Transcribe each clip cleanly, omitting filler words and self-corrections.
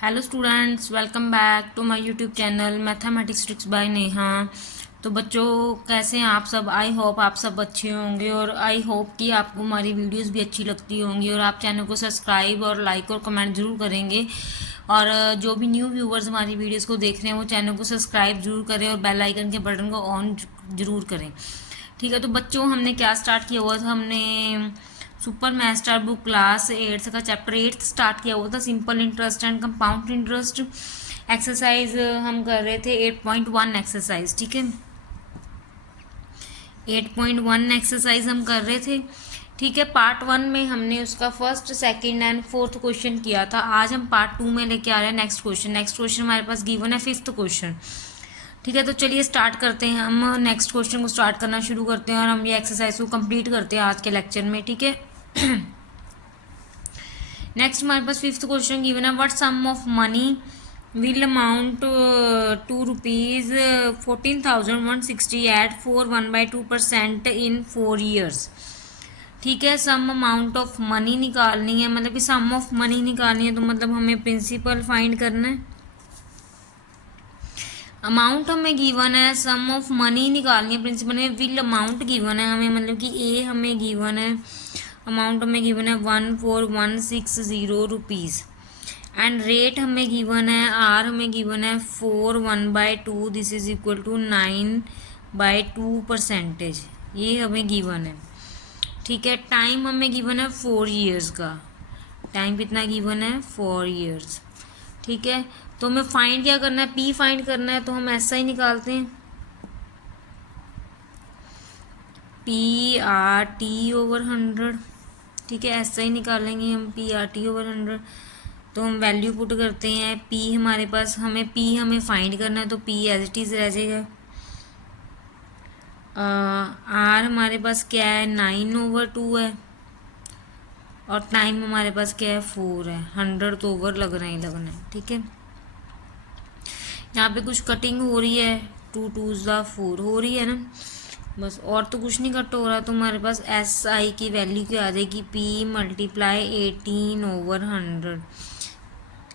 Hello students, welcome back to my YouTube channel mathematics tricks by Neha. तो बच्चों, कैसे हैं आप सब? आई होप आप सब अच्छे होंगे और आई होप कि आपको हमारी वीडियोस भी अच्छी लगती होंगी और आप चैनल को सब्सक्राइब और लाइक और कमेंट जरूर करेंगे। और जो भी न्यू व्यूवर्स हमारी वीडियोस को देख रहे हैं वो चैनल को सब्सक्राइब जरूर करें और बेल आइकन के बटन को ऑन जरूर करें। ठीक है, तो बच्चों हमने क्या स्टार्ट किया हुआ था? हमने सुपर मैस्टर बुक क्लास 8 का चैप्टर 8 स्टार्ट किया हुआ था, simple interest and compound interest. Exercise हम कर रहे थे 8.1 एक्सरसाइज। ठीक है, 8.1 एक्सरसाइज हम कर रहे थे। ठीक है, पार्ट 1 में हमने उसका first second and fourth question किया था। आज हम पार्ट 2 में लेके आ रहे हैं नेक्स्ट क्वेश्चन। नेक्स्ट क्वेश्चन हमारे पास गिवन है फिफ्थ क्वेश्चन। ठीक है, तो चलिए स्टार्ट करते हैं। हम नेक्स्ट क्वेश्चन को स्टार्ट करना शुरू करते हैं और हम ये एक्सरसाइज को कंप्लीट करते हैं आज के लेक्चर में। ठीक है, नेक्स्ट हमारे पास फिफ्थ क्वेश्चन गिवन है, what sum of money will amount to rupees 14,160 at 4 1/2% in 4 years. ठीक है, सम अमाउंट ऑफ मनी निकालनी है, मतलब कि सम ऑफ मनी निकालनी है, तो मतलब हमें प्रिंसिपल फाइंड करना है। अमाउंट हमें गिवन है, सम ऑफ मनी निकालनी है, प्रिंसिपल में विल अमाउंट गिवन है हमें, मतलब कि ए हमें गिवन है, अमाउंट हमें गिवन है 14,160 रुपीज़ एंड रेट हमें गिवन है, आर हमें गिवन है 4 1/2, दिस इज इक्वल टू 9/2%, ये हमें गिवन है। ठीक है, टाइम हमें गिवन है 4 ईयर्स का, टाइम कितना गिवन है 4 ईयर्स। ठीक है, तो हमें फाइंड क्या करना है, पी फाइंड करना है, तो हम ऐसा ही निकालते हैं, पी आर टी ओवर 100। ठीक है, ऐसा ही निकालेंगे हम, पी आर टी ओवर 100। तो हम वैल्यू पुट करते हैं, पी हमारे पास, हमें फाइंड करना है, तो पी एज इट इज़ रह जाएगा। आर हमारे पास क्या है, 9/2 है, और टाइम हमारे पास क्या है 4 है। 100 तो ओवर लगना ही लगना है। ठीक है, यहाँ पे कुछ कटिंग हो रही है, 2 2s 4 हो रही है ना, बस, और तो कुछ नहीं कट हो रहा। तो हमारे पास एस आई की वैल्यू क्या आ जाएगी, पी मल्टीप्लाई 18/100,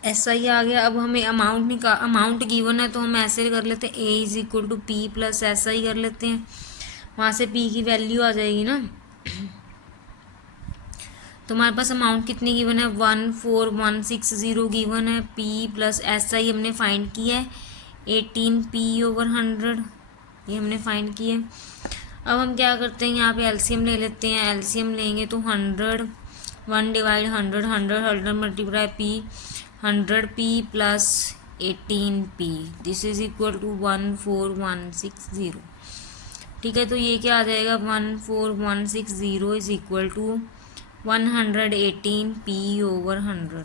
एस आई आ गया। अब हमें अमाउंट गिवन है, तो हम ऐसे कर लेते हैं, A is equal to P plus S I कर लेते हैं, वहाँ से पी की वैल्यू आ जाएगी ना। तो हमारे पास अमाउंट कितनी गिवन है, 14,160 गिवन है, पी प्लस एस आई हमने फाइंड किया है 18p/100, ये हमने फाइंड किया। अब हम क्या करते हैं, यहाँ पे एलसीएम ले लेते हैं, एलसीएम लेंगे तो 100 1 divide 100 100 multiply P 100p plus 18p, this is equal to 14,160। ठीक है, तो ये क्या आ जाएगा, 14,160 is equal to 118p/100।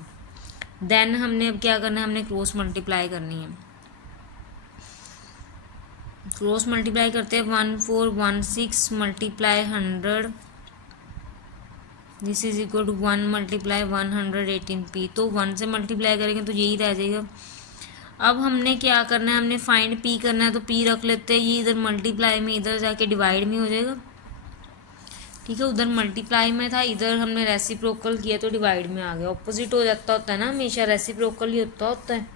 Then हमने अब क्या करना है, हमने क्रॉस मल्टीप्लाई करनी है। क्रॉस मल्टीप्लाई करते हैं, 1416 multiply 100, this is equal to 1 multiply 118p, तो 1 से मल्टीप्लाई करेंगे तो यही रह जाएगा। अब हमने क्या करना है, हमने फाइंड पी करना है, तो पी रख लेते हैं, ये इधर मल्टीप्लाई में, इधर जाके डिवाइड में हो जाएगा। ठीक है, उधर मल्टीप्लाई में था, इधर हमने रेसिप्रोकल किया तो डिवाइड में आ गया। ऑपोजिट हो जाता होता है ना, हमेशा रेसिप्रोकल ही होता है।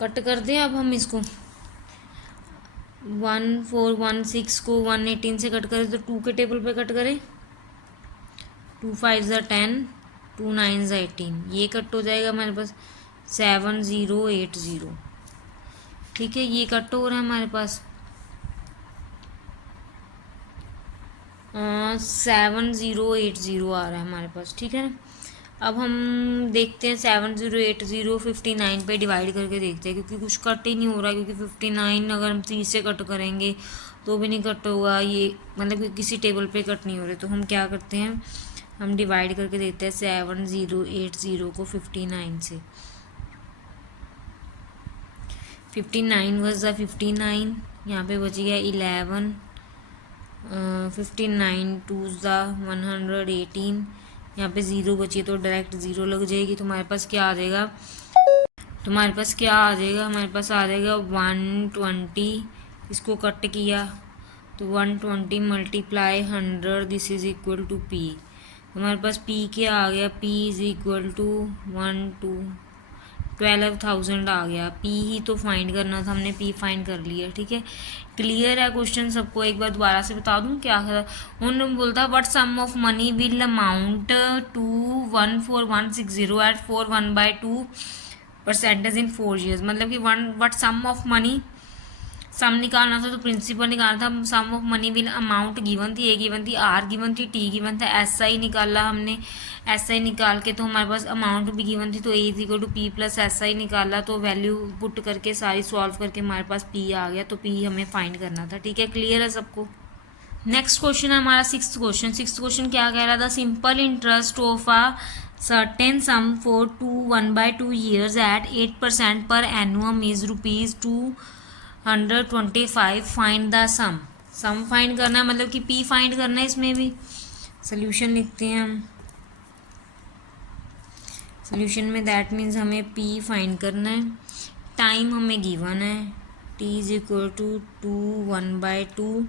कट कर दें अब हम इसको, 1416 को 118 से कट करें तो 2 के टेबल पे कट करें, 2 5 10, 2 9 18, ये कट हो जाएगा हमारे पास 7080। ठीक है, ये कट हो रहा है हमारे पास 7080 आ रहा है हमारे पास। ठीक है ना, अब हम देखते हैं 7080 59 पे डिवाइड करके देखते हैं, क्योंकि कुछ कट ही नहीं हो रहा, क्योंकि 59 अगर हम 30 से कट करेंगे तो भी नहीं कट होगा, ये मतलब कि किसी टेबल पे कट नहीं हो रहे। तो हम क्या करते हैं, हम डिवाइड करके देखते हैं 7080 को 59 से, 59 वज द 59, यहाँ पे बच गया 11, 59 2s द 118, यहाँ पे 0 बची तो डायरेक्ट 0 लग जाएगी। तो हमारे पास क्या आ जाएगा, हमारे पास आ जाएगा 120, इसको कट किया तो 120 multiply 100, this is equal to P, हमारे पास पी क्या आ गया, पी इज इक्वल टू 12,000 आ गया। पी ही तो फाइंड करना था, हमने पी फाइंड कर लिया। ठीक है, क्लियर है क्वेश्चन सबको? एक बार दोबारा से बता दूं क्या था। उन्होंने बोलता what sum of money will amount to 14160 at 41/2% in 4 years। मतलब कि what sum of money, sum निकालना था तो प्रिंसिपल निकालना था। Sum of money will amount given थी, ए गिवन थी, आर गिवन थी, टी गिवन था, एस आई निकाला हमने। एस आई निकाल के तो हमारे पास अमाउंट भी गिवन थी, तो A is equal to P plus S I निकाला, तो वैल्यू पुट करके सारी सॉल्व करके हमारे पास पी आ गया। तो पी हमें फाइंड करना था। ठीक है, क्लियर है सबको? नेक्स्ट क्वेश्चन है हमारा सिक्स्थ क्वेश्चन। सिक्स्थ क्वेश्चन क्या कह रहा था, simple interest of a certain sum for 1/2 years at 8% per annum is ₹225। Find the sum. Sum find करना है, मतलब कि पी फाइंड करना है। इसमें भी सोल्यूशन लिखते हैं हम। सोल्यूशन में दैट मीन्स हमें पी फाइंड करना है। टाइम हमें गिवन है, T is equal to 1/2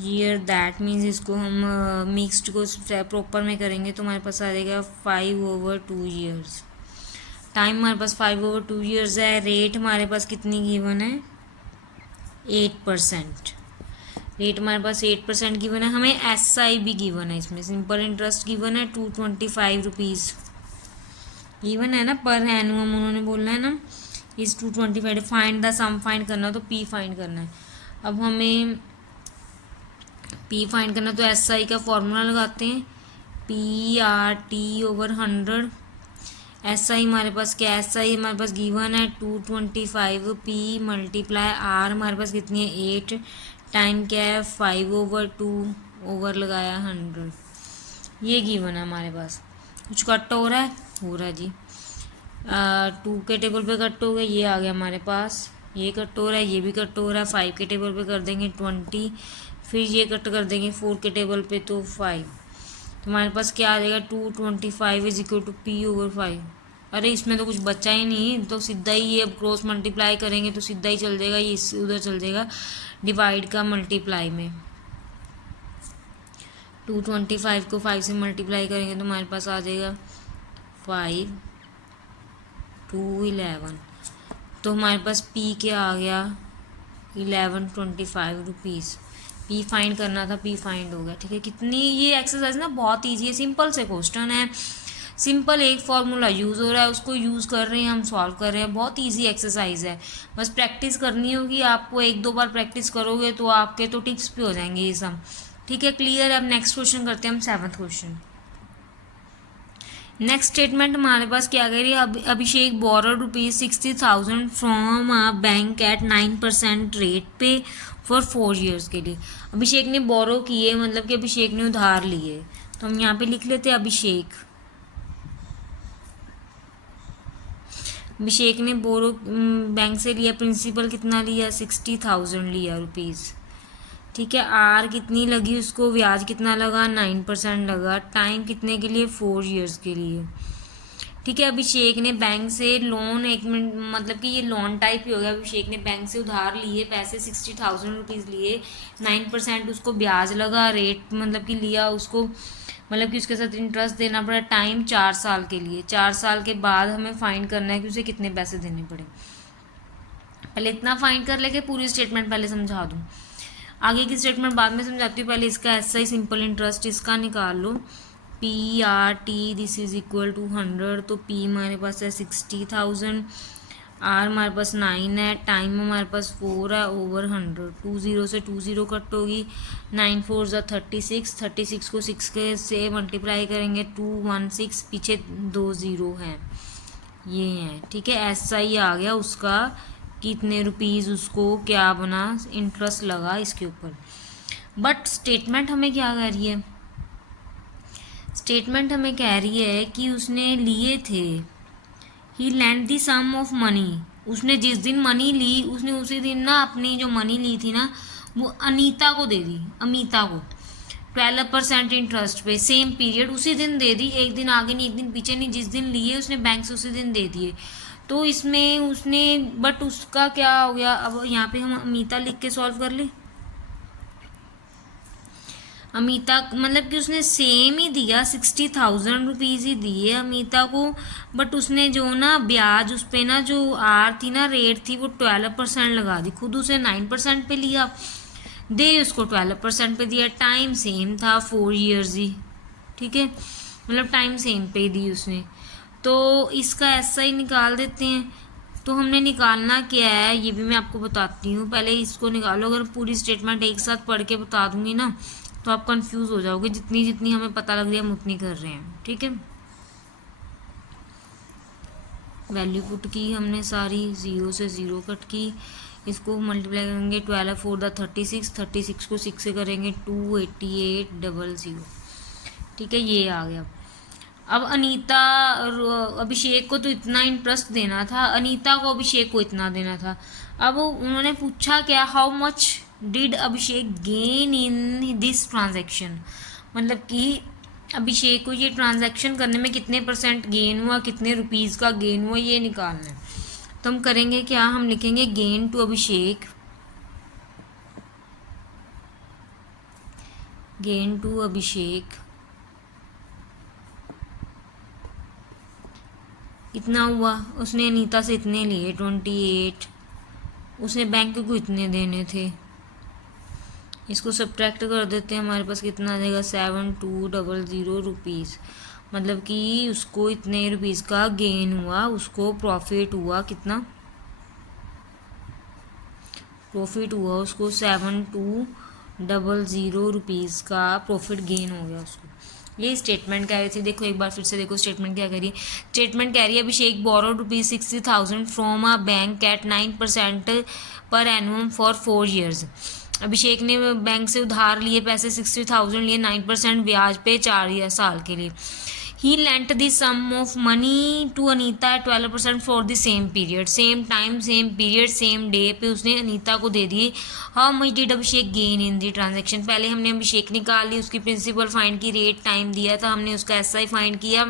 year. That means इसको हम मिक्सड को प्रॉपर में करेंगे तो हमारे पास आ जाएगा 5/2 years। टाइम हमारे पास 5/2 years है। रेट हमारे पास कितनी गिवन है, 8%। रेट हमारे पास 8% गिवन है। हमें एस आई भी गिवन है, इसमें सिंपल इंटरेस्ट गिवन है 225 गिवन है ना, पर एनुअम उन्होंने बोलना है ना, इस 225। फाइंड द सम फाइंड करना तो पी फाइंड करना है। अब हमें पी फाइंड करना तो एस आई का फॉर्मूला लगाते हैं, PRT/100। एस आई हमारे पास क्या, एस आई हमारे पास गिवन है 225। पी मल्टीप्लाई आर हमारे पास कितनी है, 8। टाइम क्या है, 5/2 ओवर लगाया 100। ये गिवन है हमारे पास। कुछ कट हो रहा है, हो रहा है जी। 2 के टेबल पे कट हो गया, ये आ गया हमारे पास। ये कट हो रहा है, ये भी कट हो रहा है। 5 के टेबल पे कर देंगे 20, फिर ये कट कर देंगे 4 के टेबल पे तो 5। तो हमारे पास क्या आ जाएगा, 225 इज इक्वल टू P/5। अरे इसमें तो कुछ बचा ही नहीं, तो सीधा ही ये अब क्रॉस मल्टीप्लाई करेंगे तो सीधा ही चल जाएगा, ये इससे उधर चल जाएगा डिवाइड का मल्टीप्लाई में। 225 को 5 से मल्टीप्लाई करेंगे तो हमारे पास आ जाएगा 5 2 11। तो हमारे पास पी क्या आ गया, 1125 रुपीज़। पी फाइंड करना था, पी फाइंड हो गया। ठीक है, कितनी ये एक्सरसाइज ना बहुत ईजी है, सिंपल से क्वेश्चन है। सिंपल एक फार्मूला यूज़ हो रहा है, उसको यूज़ कर रहे हैं, हम सॉल्व कर रहे हैं। बहुत इजी एक्सरसाइज है, बस प्रैक्टिस करनी होगी आपको। 1-2 बार प्रैक्टिस करोगे तो आपके तो टिप्स भी हो जाएंगे ये सब। ठीक है, क्लियर है? अब नेक्स्ट क्वेश्चन करते हैं हम, 7th क्वेश्चन। नेक्स्ट स्टेटमेंट हमारे पास क्या कह रही है, Abhishek borrowed ₹60,000 from a bank at 9% rate पे फॉर 4 years के लिए। अभिषेक ने बोरो किए, मतलब कि अभिषेक ने उधार लिए। तो हम यहाँ पे लिख लेते हैं अभिषेक ने बोरो बैंक से लिया। प्रिंसिपल कितना लिया, 60,000 लिया रुपीज़। ठीक है, आर कितनी लगी उसको, ब्याज कितना लगा, 9% लगा। टाइम कितने के लिए, 4 years के लिए। ठीक है, अभिषेक ने बैंक से लोन, एक मिनट, मतलब कि ये लोन टाइप ही हो गया। अभिषेक ने बैंक से उधार लिए पैसे, 60,000 रुपीज़ लिए, 9% उसको ब्याज लगा। रेट मतलब कि लिया उसको, मतलब कि उसके साथ इंटरेस्ट देना पड़ा। टाइम 4 साल के लिए। 4 साल के बाद हमें फाइंड करना है कि उसे कितने पैसे देने पड़े। पहले इतना फाइंड कर लेके पूरी स्टेटमेंट पहले समझा दूँ, आगे की स्टेटमेंट बाद में समझाती हूँ। पहले इसका ऐसा ही सिंपल इंटरेस्ट इसका निकाल लो। PRT this is equal to 100। तो P हमारे पास है 60,000, R हमारे पास 9 है, टाइम हमारे पास 4 है, ओवर 100। 20 से 20 कट होगी, 9 4 36, 36 को 6 के से मल्टीप्लाई करेंगे 216, पीछे 2 0 हैं, ये हैं। ठीक है, SI आ गया उसका, कितने रुपीज़ उसको क्या बना, इंटरेस्ट लगा इसके ऊपर। बट स्टेटमेंट हमें क्या कह रही है, स्टेटमेंट हमें कह रही है कि उसने लिए थे, he lent the sum of money. उसने जिस दिन मनी ली, उसने उसी दिन ना अपनी जो मनी ली थी ना, वो अनीता को दे दी, अमीता को 12% इंटरेस्ट पे, सेम पीरियड उसी दिन दे दी। एक दिन आगे नहीं, एक दिन पीछे नहीं, जिस दिन लिए उसने बैंक से उसी दिन दे दिए। तो इसमें उसने, बट उसका क्या हो गया, अब यहाँ पे हम अमीता लिख के सॉल्व कर ले। अमिता मतलब कि उसने सेम ही दिया, 60,000 रुपीज़ ही दिए अमिता को, बट उसने जो ना ब्याज उस पर ना जो आर थी ना, रेट थी, वो 12% लगा दी। खुद उसे 9% पे लिया, दे उसको 12% पे दिया। टाइम सेम था, 4 ईयर्स ही, ठीक है, मतलब टाइम सेम पे ही दी उसने। तो इसका ऐसा ही निकाल देते हैं। तो हमने निकालना क्या है ये भी मैं आपको बताती हूँ, पहले इसको निकालो। अगर पूरी स्टेटमेंट एक साथ पढ़ के बता दूंगी ना तो आप कंफ्यूज हो जाओगे। जितनी जितनी हमें पता लग रही है हम उतनी कर रहे हैं, ठीक है। वैल्यू पुट की हमने सारी, 0 से 0 कट की। इसको मल्टीप्लाई करेंगे 12 4 द 36, 36 को 6 से करेंगे 288,000, ठीक है, ये आ गया। अब अनीता और अभिषेक को तो इतना इंटरेस्ट देना था, अनीता को अभिषेक को इतना देना था। अब उन्होंने पूछा क्या, how much did Abhishek gain in this transaction, मतलब कि अभिषेक को ये ट्रांजैक्शन करने में कितने % गेन हुआ, कितने रुपीज़ का गेन हुआ, ये निकालना है। तो हम करेंगे क्या, हम लिखेंगे gain to Abhishek, gain to Abhishek इतना हुआ, उसने अनीता से इतने लिए 28, उसने बैंक को इतने देने थे। इसको सब्ट्रैक्ट कर देते हैं, हमारे पास कितना आ जाएगा 7200 रुपीज़, मतलब कि उसको इतने रुपीज़ का गेन हुआ, उसको प्रॉफिट हुआ, कितना प्रॉफिट हुआ उसको 7200 रुपीज़ का प्रॉफिट गेन हो गया उसको। ये स्टेटमेंट कह रही थी। देखो एक बार फिर से देखो स्टेटमेंट क्या कह रही है। स्टेटमेंट कह रही है Abhishek borrowed ₹60,000 from a bank at 9% per एनुअम for 4 years. अभिषेक ने बैंक से उधार लिए पैसे 60,000 लिए 9% ब्याज पे 4 साल के लिए। He lent the sum of money to Anita at 12% for the same period, same time same period same day पे उसने अनीता को दे दिए। How much did Abhishek gain in the transaction, पहले हमने अभिषेक निकाल ली, उसकी प्रिंसिपल फाइंड की, रेट टाइम दिया था, हमने उसका SI फाइंड किया,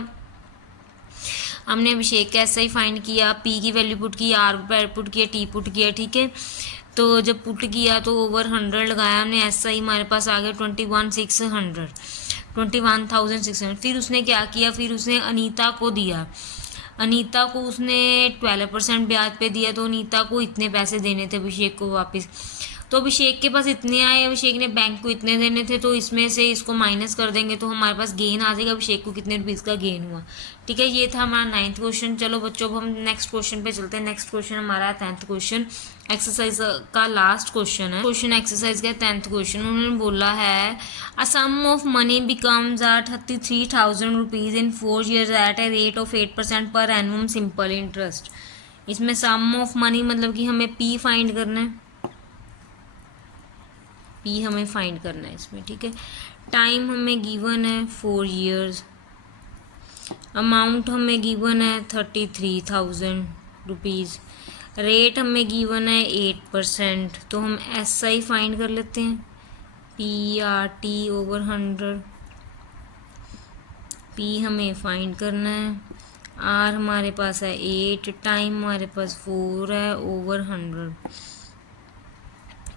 हमने अभिषेक का SI फाइंड किया, P की वैल्यू पुट की, R पुट किया, T पुट किया, ठीक है। तो जब पुट किया तो ओवर 100 लगाया हमने, SI हमारे पास आ गया 21,600। फिर उसने क्या किया, फिर उसने अनीता को दिया, अनीता को उसने 12% ब्याज पे दिया, तो अनीता को इतने पैसे देने थे अभिषेक को वापस। तो अभिषेक के पास इतने आए, अभिषेक ने बैंक को इतने देने थे, तो इसमें से इसको माइनस कर देंगे तो हमारे पास गेन आ जाएगा, अभिषेक को कितने रुपीज़ का गेन हुआ, ठीक है। ये था हमारा 9th क्वेश्चन। चलो बच्चों अब हम नेक्स्ट क्वेश्चन पे चलते हैं। नेक्स्ट क्वेश्चन हमारा 10th क्वेश्चन, एक्सरसाइज का लास्ट क्वेश्चन है। क्वेश्चन एक्सरसाइज का 10th क्वेश्चन, उन्होंने बोला है a sum of money becomes 33,000 rupees in 4 years at a rate of 8% per एनुअम simple interest. इसमें सम ऑफ मनी मतलब कि हमें P फाइंड करना है, P हमें फाइंड करना है इसमें, ठीक है। टाइम हमें गिवन है 4 ईयर्स, अमाउंट हमें गिवन है 33,000 रुपीज़, रेट हमें गिवन है 8%। तो हम SI फाइंड कर लेते हैं, PRT/100, P हमें फाइंड करना है, R हमारे पास है 8, टाइम हमारे पास 4 है, ओवर 100।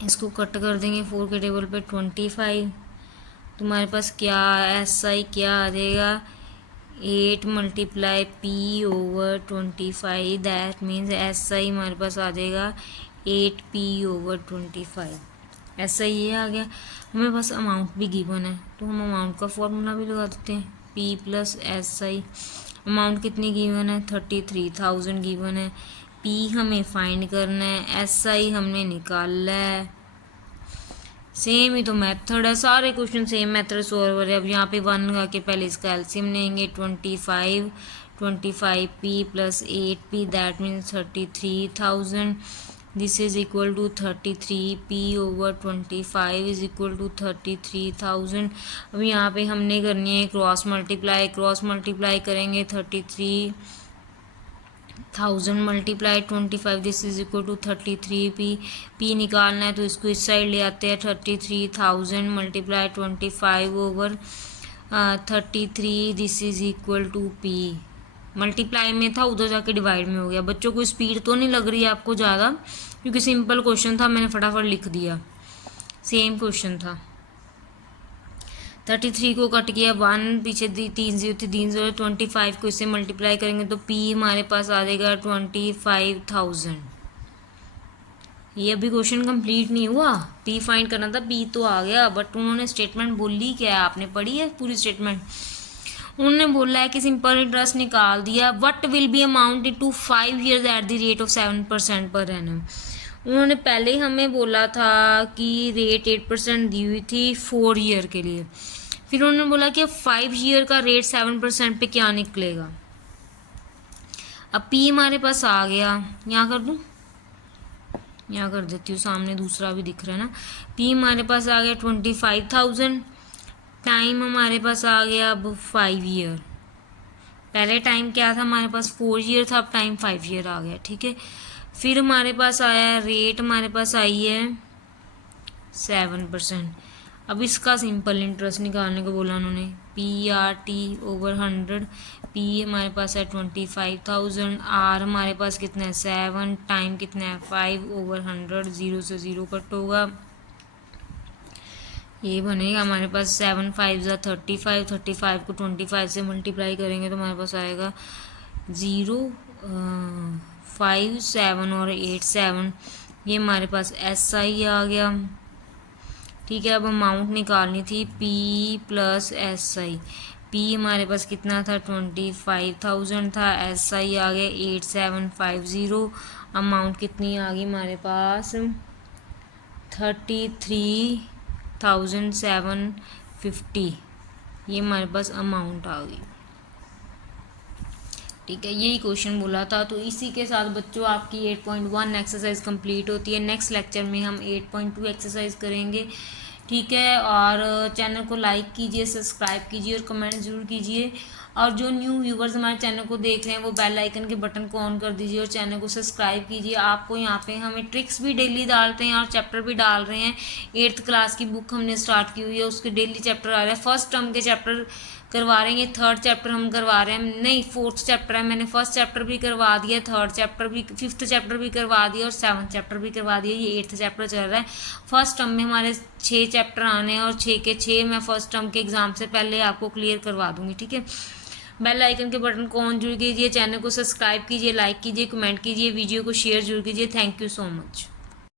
इसको कट कर देंगे 4 के टेबल पे 25। तुम्हारे पास क्या SI क्या आ जाएगा, 8 × P/25, दैट मीन्स SI हमारे पास आ जाएगा 8P/25। SI ये आ गया। हमें बस अमाउंट भी गिवन है तो हम अमाउंट का फॉर्मूला भी लगा देते हैं, P + SI। अमाउंट कितनी गिवन है, 33,000 गिवन है, P हमें फाइंड करना है, SI हमने निकालना है। सेम ही तो मेथड है, सारे क्वेश्चन सेम मेथड से सॉल्व हो रहे हैं। अब यहाँ पे 1 लगा के पहले इसका एलसीएम लेंगे, 25P + 8P, that means 33,000। This is equal to 33P/25 is equal to 33,000। अब यहाँ पे हमने करनी है क्रॉस मल्टीप्लाई करेंगे 33,000 × 25, this is equal to 33P। P निकालना है तो इसको इस साइड ले आते हैं, 33,000 × 25/33, this is equal to P। Multiply में था, उधर जाके डिवाइड में हो गया। बच्चों को स्पीड तो नहीं लग रही है आपको ज़्यादा, क्योंकि सिंपल क्वेश्चन था, मैंने फटाफट लिख दिया, सेम क्वेश्चन था। 33 को कट किया 1, पीछे 3 जीरो थी, 3 जीरो 25 को इससे मल्टीप्लाई करेंगे तो पी हमारे पास आ जाएगा 25,000। ये अभी क्वेश्चन कंप्लीट नहीं हुआ, पी फाइंड करना था, पी तो आ गया, बट उन्होंने स्टेटमेंट बोली क्या है, आपने पढ़ी है पूरी स्टेटमेंट। उन्होंने बोला है कि सिंपल इंटरेस्ट निकाल दिया, what will be amount in two 5 years at the rate of 7% per annum. उन्होंने पहले ही हमें बोला था कि रेट 8% दी हुई थी 4 ईयर के लिए, फिर उन्होंने बोला कि 5 ईयर का रेट 7% पे क्या निकलेगा। अब पी हमारे पास आ गया, यहाँ कर दूँ, यहाँ कर देती हूँ, सामने दूसरा भी दिख रहा है ना। पी हमारे पास आ गया 25,000, टाइम हमारे पास आ गया अब 5 ईयर। पहले टाइम क्या था हमारे पास 4 ईयर था, अब टाइम 5 ईयर आ गया, ठीक है। फिर हमारे पास आया रेट, हमारे पास आई है 7%। अब इसका सिंपल इंटरेस्ट निकालने को बोला उन्होंने, PRT/100। पी हमारे पास है 25,000, आर हमारे पास कितना है 7, टाइम कितना है 5/100, 0 से 0 कट होगा, ये बनेगा हमारे पास 7 5 35, 35 को 25 से मल्टीप्लाई करेंगे तो हमारे पास आएगा 0 5 7 और 8 7, ये हमारे पास SI आ गया, ठीक है। अब अमाउंट निकालनी थी P प्लस SI। P हमारे पास कितना था 25,000 था, SI आ गया 8750, अमाउंट कितनी आ गई हमारे पास 33,750, ये हमारे पास अमाउंट आ गई, ठीक है। यही क्वेश्चन बोला था। तो इसी के साथ बच्चों आपकी 8.1 एक्सरसाइज कंप्लीट होती है। नेक्स्ट लेक्चर में हम 8.2 एक्सरसाइज करेंगे, ठीक है। और चैनल को लाइक कीजिए, सब्सक्राइब कीजिए और कमेंट ज़रूर कीजिए। और जो न्यू व्यूवर्स हमारे चैनल को देख रहे हैं वो बेल आइकन के बटन को ऑन कर दीजिए और चैनल को सब्सक्राइब कीजिए। आपको यहाँ पे हमें ट्रिक्स भी डेली डालते हैं और चैप्टर भी डाल रहे हैं। 8th क्लास की बुक हमने स्टार्ट की हुई है, उसके डेली चैप्टर आ रहे हैं। फर्स्ट टर्म के चैप्टर करवा रहे हैं, 3rd चैप्टर हम करवा रहे हैं, नहीं 4th चैप्टर है, मैंने 1st चैप्टर भी करवा दिया, 3rd चैप्टर भी, 5th चैप्टर भी करवा दिया और 7th चैप्टर भी करवा दिया। ये 8th चैप्टर चल रहा है। फर्स्ट टर्म में हमारे 6 चैप्टर आने हैं और 6 के 6 मैं फर्स्ट टर्म के एग्जाम से पहले आपको क्लियर करवा दूंगी, ठीक है। बेल आइकन के बटन को ऑन जरूर कीजिए, चैनल को सब्सक्राइब कीजिए, लाइक कीजिए, कमेंट कीजिए, वीडियो को शेयर जरूर कीजिए। Thank you so much.